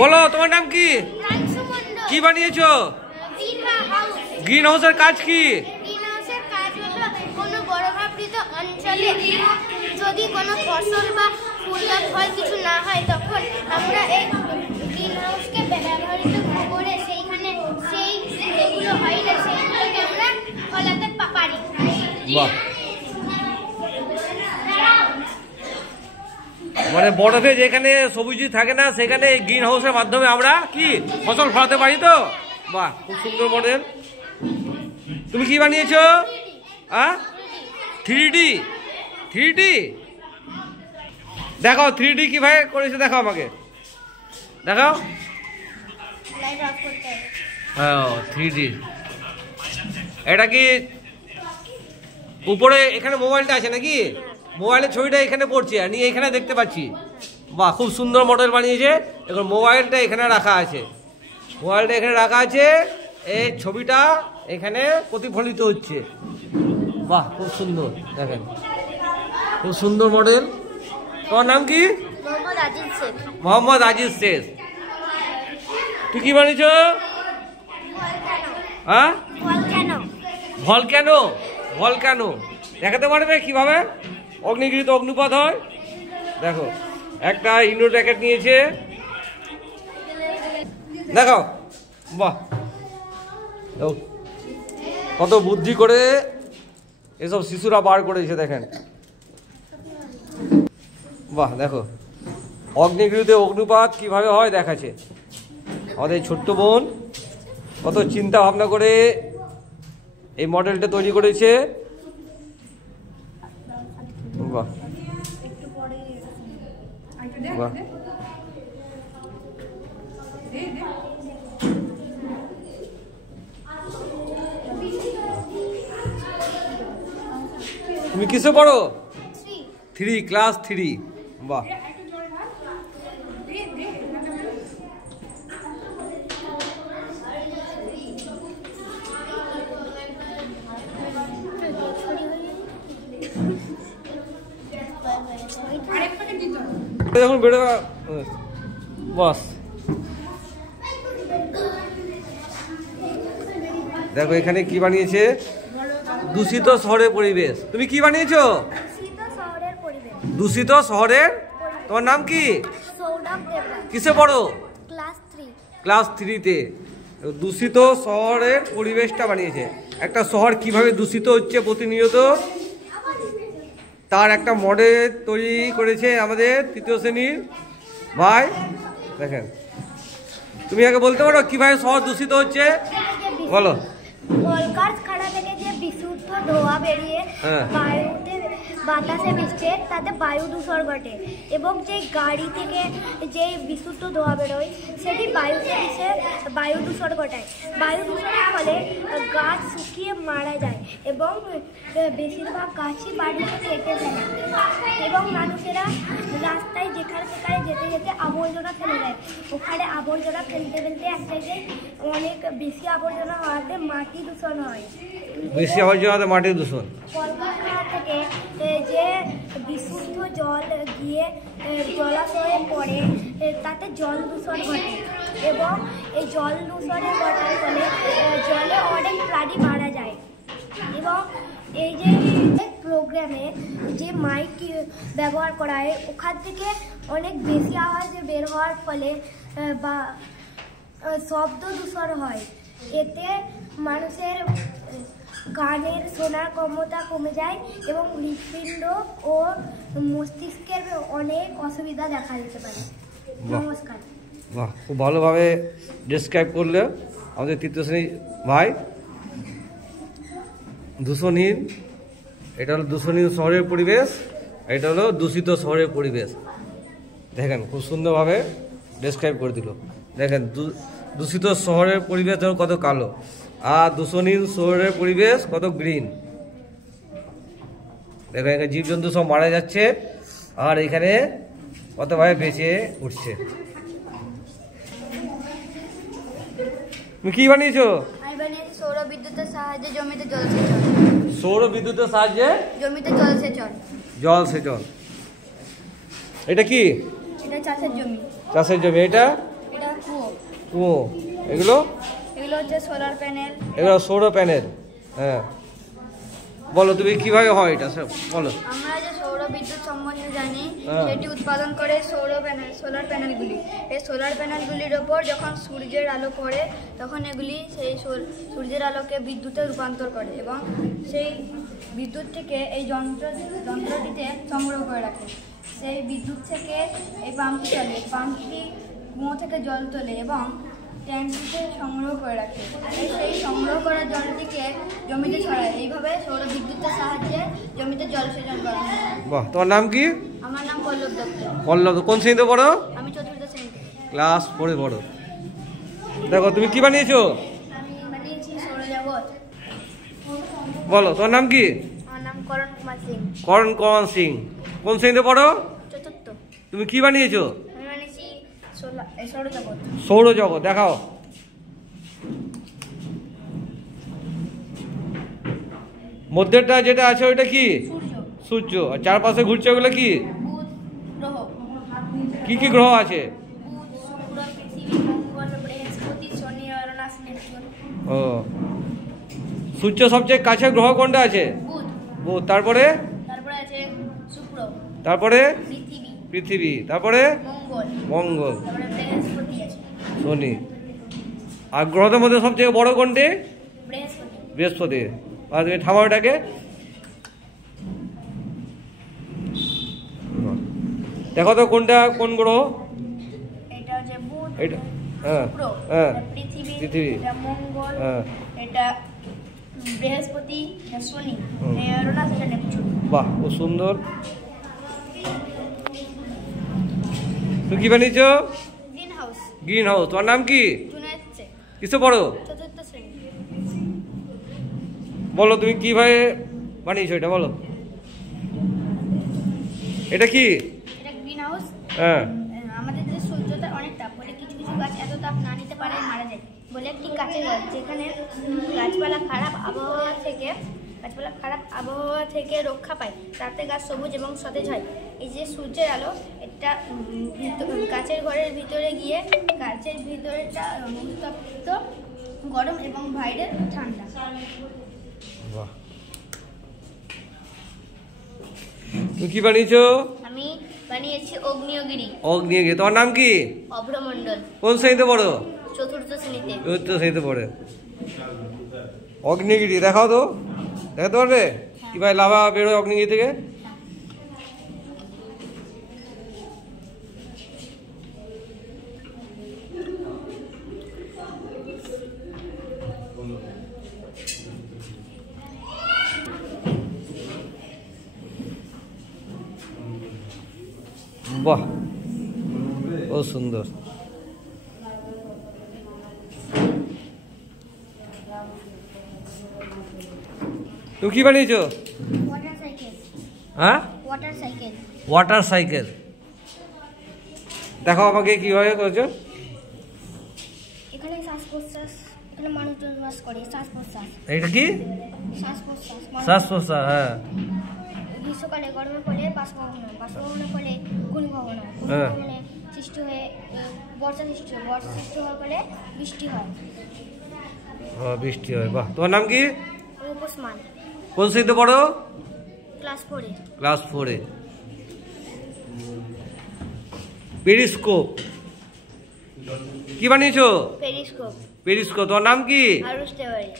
বলো তোমার নাম কি? কি বানিয়েছো? গ্রিন হাউসের কাজ কি? অঞ্চলে যদি কোনো ফসল বা ফুল বা ফল কিছু না হয় তখন আমরা এই গ্রিন হাউসকে ব্যবহৃত করে সেইখানে সেই যেগুলো হয় না সেইগুলোকে আমরা ফলাতে পারি। বাহ, মানে বরফে যেখানে সবুজ থাকে না সেখানে এই গ্রিন হাউসের মাধ্যমে আমরা কি ফসল ফলাতে পারি তো? বাহ, খুব সুন্দর মডেল। তুমি কি বানিয়েছো? 3D 3D দেখাও, 3D কিভাবে করেছে দেখাও আমাকে, দেখাও। হ্যাঁ 3D। এটা কি উপরে এখানে মোবাইলটা আছে নাকি? মোবাইলের ছবিটা এখানে পড়ছে আর নিয়ে এখানে দেখতে পাচ্ছি। বাহ, খুব সুন্দর মডেল বানিয়েছে। এখন মোবাইলটা এখানে রাখা আছে, মোবাইলটা এখানে রাখা আছে, এই ছবিটা এখানে প্রতিফলিত হচ্ছে। বাহ, খুব সুন্দর, দেখেন খুব সুন্দর মডেল। তোমার নাম কি? মোহাম্মদ আজিজ শেখ। তুই কি বানিয়েছ? হ্যাঁ, ভলক্যানো। ভলক্যানো দেখাতে পারবে কিভাবে অগ্নিগৃহীত অগ্নুপাত হয়? দেখো, একটা ইনডোর জ্যাকেট নিয়েছে, দেখাও। বাহ, কত বুদ্ধি করে এসব শিশুরা বার করেছে, দেখেন। বাহ, দেখো অগ্নিগৃহীত অগ্নুপাত কিভাবে হয় দেখাচ্ছে। আমাদের ছোট্ট বোন কত চিন্তা ভাবনা করে এই মডেলটা তৈরি করেছে। বাহ, বাহ, তুমি কিসে পড়ো? 3, ক্লাস 3। বাহ, এখন বেরো বাস। দেখো এখানে কি বানিয়েছে, দূষিত শহরের পরিবেশ। তুমি কি বানিয়েছো? দূষিত শহরের। তোমার নাম কি? কিসে পড়ো? ক্লাস 3-তে। দূষিত শহরের পরিবেশটা বানিয়েছে। একটা শহর কিভাবে দূষিত হচ্ছে প্রতিনিয়ত তার একটা মডেল তৈরি করেছে আমাদের 3য় শ্রেণীর ভাই। দেখেন, তুমি আগে বলতে পারো কিভাবে শহর দূষিত হচ্ছে? বলো। কলকারখানা থেকে যে বিশুদ্ধ ধোঁয়া বেরিয়ে বায়ুতে বাতাসে মিশছে তাতে বায়ু দূষণ ঘটে, এবং যে গাড়ি থেকে যে বিশুদ্ধ ধোঁয়া বেরোয় সেটি বায়ুতে মিশে বায়ু দূষণ ঘটায়। বায়ু দূষণের ফলে গাছ শুকিয়ে মারা যায় এবং বেশিরভাগ গাছই বাড়িতে কেটে ফেলে, এবং মানুষেরা রাস্তায় যেখানে সেখানে যেতে যেতে আবর্জনা ফেলে দেয়। ওখানে আবর্জনা ফেলতে ফেলতে এক জায়গায় অনেক বেশি আবর্জনা হওয়াতে মাটি দূষণ হয়। বেশি আবর্জনাতে মাটি দূষণ। কলকারখানা থেকে যে বিশুদ্ধ জল গিয়ে জলাশয়ে পড়ে তাতে জল দূষণ ঘটে, এবং এই জল দূষণের ঘটার ফলে জলে অনেক প্রাণী মারা যায়। এবং এই যে প্রোগ্রামে যে মাইক ব্যবহার করা হয় ওখান থেকে অনেক বেশি আওয়াজ বের হওয়ার ফলে বা শব্দ দূষণ হয়। এতে মানুষের গানের শোনার ক্ষমতা কমে যায় এবং হৃৎপিণ্ড ও মস্তিষ্কের অনেক অসুবিধা দেখা যেতে পারে। নমস্কার। বাহ, খুব ভালোভাবে ডেসক্রাইব করলে আমাদের 3য় শ্রেণীর ভাই। দূষণহীন, এটা হলো দূষণহীন শহরের পরিবেশ, এটা হলো দূষিত শহরের পরিবেশ। দেখেন খুব সুন্দরভাবে ডেসক্রাইব করে দিল। দেখেন দূষিত শহরের পরিবেশ যেমন কত কালো, আর দূষণহীন শহরের পরিবেশ কত গ্রিন। দেখেন এখানে জীবজন্তু সব মারা যাচ্ছে আর এখানে কতভাবে বেঁচে উঠছে। তুমি কি বানিয়েছো? সৌর বিদ্যুতের সাহায্যে জমিতে জলসেচন। সৌর বিদ্যুতের সাহায্যে জমিতে জলসেচন। জলসেচন। এটা কি? এটা চাষের জমি। চাষের জমি। এটা? এটা কুয়ো। এগুলো এগুলো হচ্ছে সোলার প্যানেল। এগুলো সৌর প্যানেল। হ্যাঁ, বলো তুমি কিভাবে হয় এটা সব বলো। আমরা যে সৌর বিদ্যুৎ সম্বন্ধে জানি, হ্যাঁ। সেটি উৎপাদন করে সোলার প্যানেলগুলি। এই সোলার প্যানেলগুলির ওপর যখন সূর্যের আলো পড়ে তখন এগুলি সেই সূর্যের আলোকে বিদ্যুতে রূপান্তর করে এবং সেই বিদ্যুৎটিকে এই যন্ত্রটিতে সংগ্রহ করে রাখে। সেই বিদ্যুৎ থেকে এই পাম্পটি চলে। পাম্পটি কুয়ো থেকে জল তোলে এবং ট্যাঙ্কিতে সংগ্রহ করে রাখে। সেই সংগ্রহ করা জলটিকে জমিতে ছড়ায়। এইভাবে সৌর বিদ্যুতের সাহায্যে জমিতে জলসেচন করা হয়। বাহ, তোমার নাম কি? আমার নাম পল্লব দত্ত। পল্লব। কোন শ্রেণীতে পড়ো? আমি 4th শ্রেণীতে। ক্লাস 4 পড়ো। দেখো তুমি কি বানিয়েছো? আমি বানিয়েছি সৌরজগৎ। বলো তোমার নাম কি? আমার নাম করণ কুমার সিং। করণ কুমার সিং। কোন শ্রেণীতে পড়ো? 4th। তুমি কি বানিয়েছো? আমি বানিয়েছি সৌরজগৎ। সৌরজগৎ। দেখাও। মধ্যেরটা যেটা আছে ওইটা কি? সূর্য। সূর্য। আর চারপাশে ঘুরছে ওগুলো কি? বুধ গ্রহ। কি কি গ্রহ আছে? বুধ, শুক্র, পৃথিবী, মঙ্গল, বৃহস্পতি, শনি, ইউরেনাস, নেপচুন। ও, সূর্য সবচেয়ে কাছে গ্রহ কোনটা আছে? বুধ। বুধ। তারপরে? তারপরে আছে শুক্র। তারপরে? পৃথিবী। পৃথিবী। তারপরে? মঙ্গল। মঙ্গল। তারপরে বৃহস্পতি আছে। শনি। আর গ্রহদের মধ্যে সবচেয়ে বড় কোনটি? বৃহস্পতি। বৃহস্পতি। আর তুমি থামাও এটাকে। দেখো তো কোনটা কোন গ্রহ? এটা হচ্ছে বুধ। এটা হ্যাঁ শুক্র। হ্যাঁ এটা পৃথিবী। পৃথিবী। এটা মঙ্গল। হ্যাঁ। এটা বৃহস্পতি। এটা শনি। হুম। এটা ইউরেনাস, এটা নেপচুন। বাহ, খুব সুন্দর। তুমি কি বানিয়েছো? Green house. Green house. তোমার নাম কি? জুনায়েদ শেখ। কিসে পড়ো? 4th শ্রেণী। বলো তুমি কিভাবে বানিয়েছো এটা বলো। এটা কি? এটা গ্রিন হাউস। হ্যাঁ। আমাদের যে সূর্যটা অনেক তাপ, বলে কিছু কিছু গাছ এত তাপ না নিতে পারে মারা যায় বলে একটি কাঁচের ঘর, যেখানে গাছপালা খারাপ আবহাওয়া থেকে রক্ষা পায়, তাতে গাছ সবুজ এবং সতেজ হয়। এই যে সূর্যের আলো, এটা কাঁচের ঘরের ভিতরে গিয়ে কাঁচের ভিতরেটা উত্তপ্ত গরম এবং বাইরে ঠান্ডা। বাহ, তুমি কি বানিয়েছো? আমি বানিয়েছি অগ্নিয়গিরি। অগ্নিগিরি। তোমার নাম কি? অভ্রমণ্ডল। কোন শ্রেণীতে পড়ো? 4th শ্রেণীতে। 4th শ্রেণীতে পড়ে। অগ্নিগিরি দেখাও তো, দেখাতে পারবে কিভাবে লাভা বেরোয় অগ্নিগিরি থেকে? বাহ, ও সুন্দর। তুমি কি বানিয়েছো? Water cycle. হ্যাঁ, ওয়াটার সাইকেল। Water cycle. দেখো আমাকে কিভাবে করেছো। এখানে শ্বাস প্রশ্বাস, এখানে মানুষজন বাস করে। শ্বাস প্রশ্বাস। এটা কি? শ্বাস প্রশ্বাস। শ্বাস প্রশ্বাস। হ্যাঁ। গ্রীষ্মকালে গরমের ফলে বাষ্পভবনের ফলে ঘূর্ণিভবন হয়। হ্যাঁ। ঘূর্ণিভবনে সৃষ্টি হয়ে বর্ষা সৃষ্টি হয়। বর্ষা সৃষ্টি হওয়ার ফলে বৃষ্টি হয়। বৃষ্টি হয়। বাহ, তোমার নাম কি? রূপসমান। কোন শ্রেণীতে পড়ো? ক্লাস 4-এ। ক্লাস 4-এ। পেরিস্কোপ। কি বানিয়েছো? পেরিস্কোপ। পেরিস্কোপ। তোমার নাম কি? আরুষ তেওয়ারি।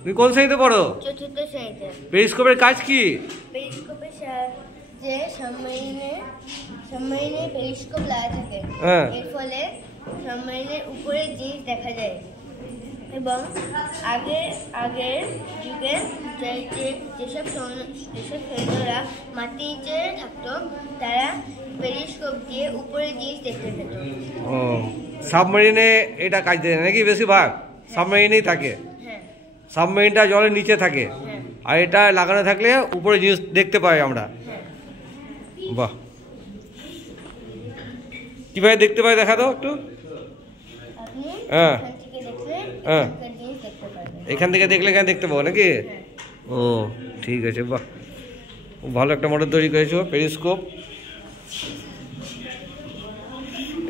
তুমি কোন শ্রেণীতে পড়ো? 4th শ্রেণীতে। পেরিস্কোপের কাজ কি? পেরিস্কোপের সাহায্যে সাবমেরিনে পেরিস্কোপ লাগা থাকে। হ্যাঁ। এর ফলে সাবমেরিনের উপরে জিনিস দেখা যায় এবং আগের যুগে যেসব সৈন্যরা মাটির নিচে থাকতো তারা পেরিস্কোপ দিয়ে উপরে জিনিস দেখতে পেত। ও, সাবমেরিনে এটা কাজ দেয় নাকি? বেশিরভাগ সাবমেরিনেই থাকে। হ্যাঁ। সাবমেরিনটা জলের নিচে থাকে, হ্যাঁ। আর এটা লাগানো থাকলে উপরে জিনিস দেখতে পাই আমরা। হ্যাঁ। বাহ, কিভাবে দেখতে পাই দেখা দাও একটু। আপনি হ্যাঁ। এখান থেকে দেখলে হ্যাঁ। এখানকার জিনিস দেখতে পারবেন। এখান থেকে দেখলে এখানে দেখতে পাবো নাকি? হ্যাঁ। ও, ঠিক আছে। বাহ, খুব ভালো একটা মডেল তৈরি করেছো পেরিস্কোপ।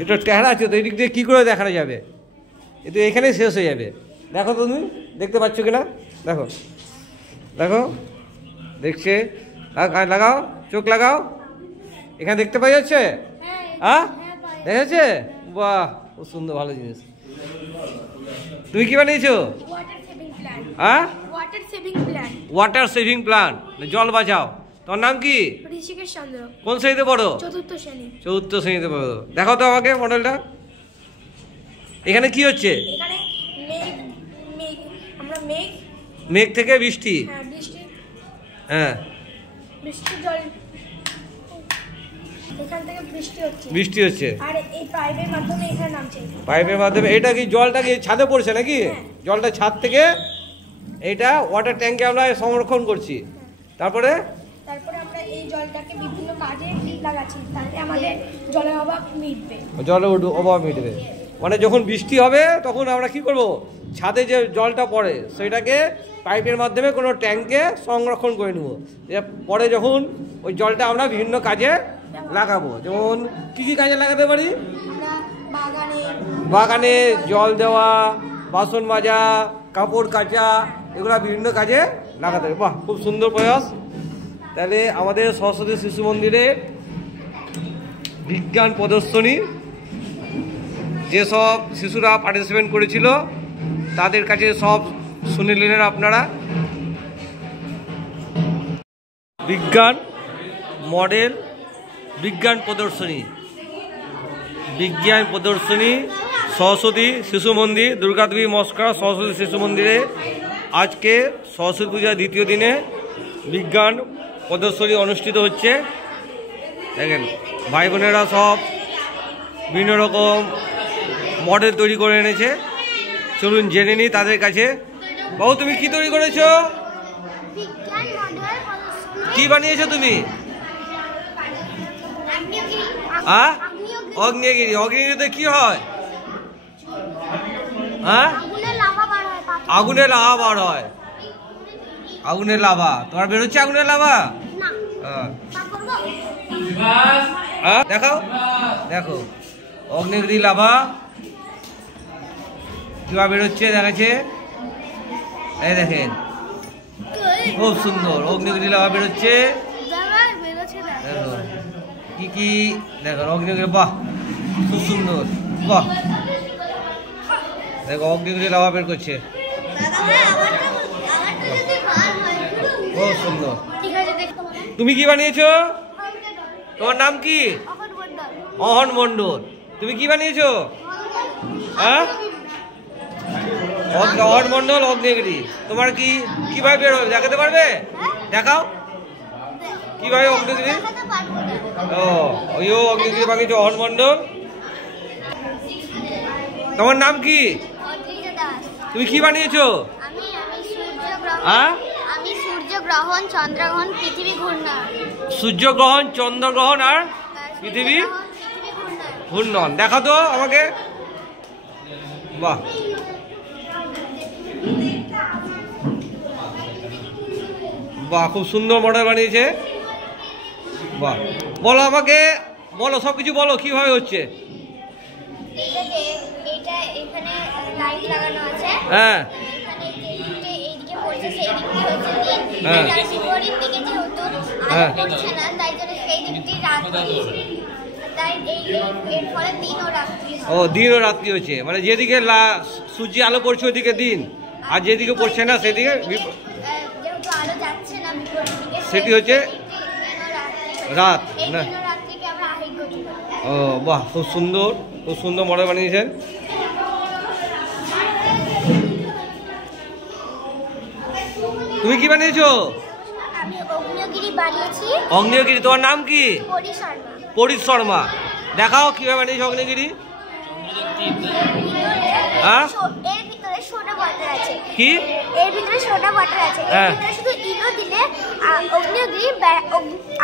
এটা টেহারা আছে তো, এদিক দিয়ে কি করে দেখানো যাবে? কিন্তু এখানেই শেষ হয়ে যাবে। দেখো তো তুমি দেখতে পাচ্ছ কিনা, দেখো দেখো, দেখছে, লাগাও, চোখ লাগাও, এখানে দেখতে পাওয়া যাচ্ছে? হ্যাঁ, দেখা যাচ্ছে? বাহ, খুব সুন্দর, ভালো জিনিস। তুমি কি বানিয়েছো? হ্যাঁ, ওয়াটার সেভিং প্ল্যান, জল বাঁচাও। তোমার নাম কি? ঋষিকেশ চন্দ্র। কোন শ্রেণীতে পড়ো? চতুর্থ শ্রেণী। চতুর্থ শ্রেণীতে পড়ো। দেখো তো আমাকে মডেলটা। এখানে কি হচ্ছে? এখানে মেঘ, মেঘ, আমরা মেঘ, মেঘ থেকে বৃষ্টি। হ্যাঁ বৃষ্টি, হ্যাঁ বৃষ্টির জল, এখান থেকে বৃষ্টি হচ্ছে, বৃষ্টি হচ্ছে, আর এই পাইপের মাধ্যমে এখানে নামছে। পাইপের মাধ্যমে। এটা কি জলটা কি ছাদে পড়ছে নাকি? জলটা ছাদ থেকে এটা ওয়াটার ট্যাঙ্কে আমরা সংরক্ষণ করছি। তারপরে আমরা এই জলটাকে বিভিন্ন কাজে লাগাচ্ছি, তাতে আমাদের জলের অভাব মিটবে। জলের অভাব মিটবে, মানে যখন বৃষ্টি হবে তখন আমরা কি করব, ছাদে যে জলটা পড়ে সেটাকে পাইপের মাধ্যমে কোনো ট্যাঙ্কে সংরক্ষণ করে নেব। পরে যখন ওই জলটা আমরা বিভিন্ন কাজে লাগাবো। যেমন কী কী কাজে লাগাতে পারি? বাগানে জল দেওয়া, বাসন মাজা, কাপড় কাচা, এগুলো বিভিন্ন কাজে লাগাতে হবে। বাহ, খুব সুন্দর প্রয়াস। তাহলে আমাদের সরস্বতী শিশু মন্দিরে বিজ্ঞান প্রদর্শনী যেসব শিশুরা পার্টিসিপেট করেছিল তাদের কাছে সব শুনে নিলেন আপনারা। বিজ্ঞান মডেল বিজ্ঞান প্রদর্শনী, বিজ্ঞান প্রদর্শনী সরস্বতী শিশু মন্দির, দুর্গাদেবী মস্করা সরস্বতী শিশু মন্দিরে আজকে সরস্বতী পূজার দ্বিতীয় দিনে বিজ্ঞান প্রদর্শনী অনুষ্ঠিত হচ্ছে। দেখেন ভাই বোনেরা সব বিভিন্ন রকম মডেল তৈরি করে এনেছে। চলুন জেনে নিই তাদের কাছে। বাবু, তুমি কি তৈরি করেছো? কি বানিয়েছো তুমি? হ্যাঁ, অগ্নিগিরি। অগ্নিগিরিতে কি হয়? হ্যাঁ, আগুনের লাভা বার হয়। আগুনের লাভা তোমার বেরোচ্ছে? আগুনের লাভা দেখাও, দেখো অগ্নিগিরি লাভা কিভাবে বেরোচ্ছে দেখাচ্ছে। এই দেখেন খুব সুন্দর অগ্নিগিরি লাভা বেরোচ্ছে। দেখো কি কি, দেখো অগ্নিগিরি, বাহ খুব সুন্দর, বাহ দেখো অগ্নিগিরি লাভা বের করছে, খুব সুন্দর। তুমি কি বানিয়েছো? তোমার নাম কি? অহন মন্ডল। তুমি কি বানিয়েছো? হ্যাঁ, অহন মন্ডল অগ্নিগিরি। তোমার কি কিভাবে বের হবে দেখাতে পারবে? দেখাও কিভাবে অগ্নিগিরি। ওইও অগ্নিগিরি বানিয়েছো অহন মন্ডল। তোমার নাম কি? তুমি কি বানিয়েছো? হ্যাঁ, সূর্যগ্রহণ, চন্দ্রগ্রহণ, পৃথিবী ঘূর্ণন। সূর্যগ্রহণ, চন্দ্রগ্রহণ আর পৃথিবী ঘূর্ণন। দেখা তো আমাকে। বাহ, বাহ খুব সুন্দর মডেল বানিয়েছে। বাহ, বলো আমাকে, বলো সব কিছু বলো কিভাবে হচ্ছে। হ্যাঁ, ও দিন ও রাত্রি হচ্ছে, মানে যেদিকে সূর্যের আলো পড়ছে ওইদিকে দিন, আর যেদিকে পড়ছে না সেদিকে সেটি হচ্ছে রাত না। ও বাহ, খুব সুন্দর, খুব সুন্দর মডেল বানিয়েছেন। তুমি কি বানিয়েছো? আমি অগ্নিগিরি বানিয়েছি। অগ্নিগিরি। তোমার নাম কি? পরিত শর্মা। দেখাও কিভাবে বানিয়েছো অগ্নিগিরি। হ্যাঁ, এর ভিতরে সোডা ওয়াটার আছে। কি? এর ভিতরে সোডা ওয়াটার আছে। এর ভিতরে শুধু ইনো দিলে অগ্নিগিরি,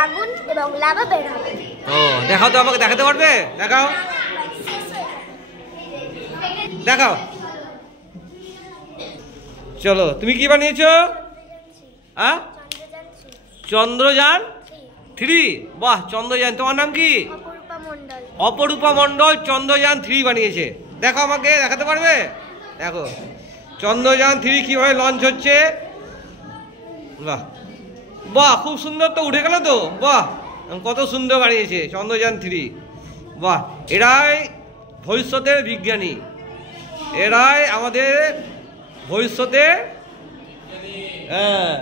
আগুন এবং লাভা বের হবে। ও দেখাও তো আমাকে, দেখাতে পারবে? দেখাও, দেখাও। চলো, তুমি কি বানিয়েছো? হ্যাঁ, চন্দ্রযান 3। বাহ, চন্দ্রযান। তোমার নাম কি? অপরূপা মণ্ডল। অপরূপা মণ্ডল চন্দ্রযান 3 বানিয়েছে। দেখো আমাকে, দেখাতে পারবে? দেখো চন্দ্রযান-3 কিভাবে লঞ্চ হচ্ছে। বাহ বাহ, খুব সুন্দর তো, উঠে গেল তো। বাহ, কত সুন্দর বানিয়েছে চন্দ্রযান-3। বাহ, এরাই ভবিষ্যতের বিজ্ঞানী, এরাই আমাদের ভবিষ্যতে। হ্যাঁ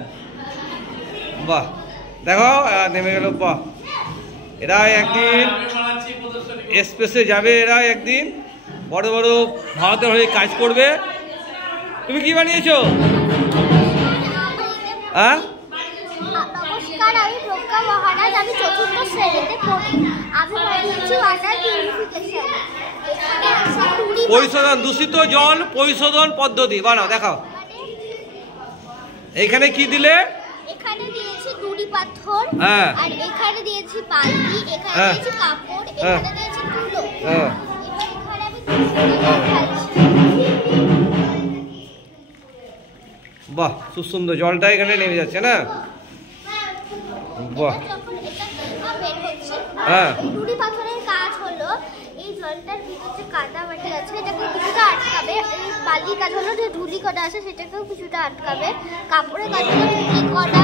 বাহ, দেখো নেমে গেল। বাহ, এরাই একদিন স্পেসে যাবে, এরাই একদিন বড় বড় ভারতের হয়ে কাজ করবে। তুমি কি বানিয়েছো? হ্যাঁ, নমস্কার, আমি প্রজ্ঞা মহারাজ, আমি 4র্থ শ্রেণীতে পড়ি। আমি বানিয়েছি ওয়াটার পিউরিফিকেশন। এখানে আছে পরিশোধন, দূষিত জল পরিশোধন পদ্ধতি বানাও, দেখাও। এইখানে কি দিলে? এখানে দিয়েছি নুড়ি পাথর, হ্যাঁ, আর এখানে দিয়েছি বালি, এখানে দিয়েছি কাপড়, এখানে দিয়েছি তুলো। হ্যাঁ, এবার এখানে আমি ঢালছি। বাহ, খুব সুন্দর, জলটা এখানে নেমে যাচ্ছে না? বাহ, যখন এটা বের হচ্ছে, হ্যাঁ, এই নুড়ি পাথরের কাজ হলো এই জলটার ভিতর যে কাদা মাটি আছে এটাকে কিছুটা আটকাবে। এই বালির কাজ হলো যে ধুলি কণা আছে সেটাকেও কিছুটা আটকাবে। কাপড়ের কাজ হলো ধুলি কণা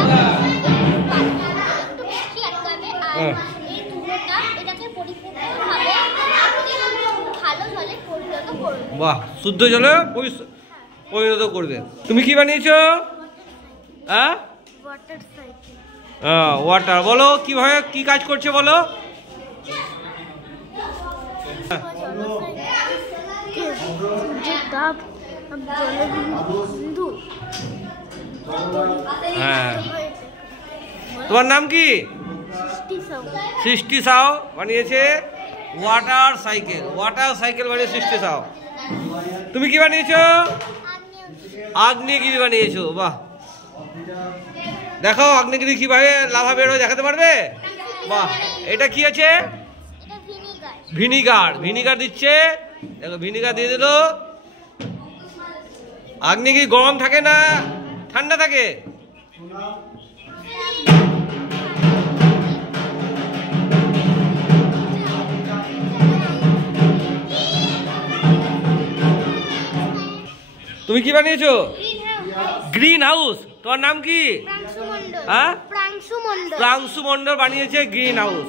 একটু বেশি আটকাবে। আর এই তুলোটা এটাকে পরিপূর্ণভাবে ভালো জলে পরিণত করবে। বাহ, শুদ্ধ জলে পরিণত করবে। তুমি কি বানিয়েছো? হ্যাঁ, ওয়াটার সাইকেল। ওয়াটার, বলো কিভাবে কি কাজ করছে বলো। হ্যাঁ, তোমার নাম কি? সৃষ্টি সাউ বানিয়েছে ওয়াটার সাইকেল। ওয়াটার সাইকেল বানিয়ে সৃষ্টি সাউ। তুমি কি বানিয়েছো? আগ্নেয়গিরি বানিয়েছো। বাহ, দেখো আগ্নেয়গিরি কিভাবে লাভা বের হয় দেখাতে পারবে? বাহ, এটা কি আছে? ভিনিগার। ভিনিগার দিচ্ছে, দেখো ভিনিগার দিয়ে দিল। আগ্নেয়গিরি গরম থাকে না ঠান্ডা থাকে? তুমি কি বানিয়েছো? Green house. তোমার নাম কি? প্রাংশু মণ্ডল। হ্যাঁ, প্রাংশু মণ্ডল। প্রাংশু মণ্ডল বানিয়েছে গ্রিন হাউস।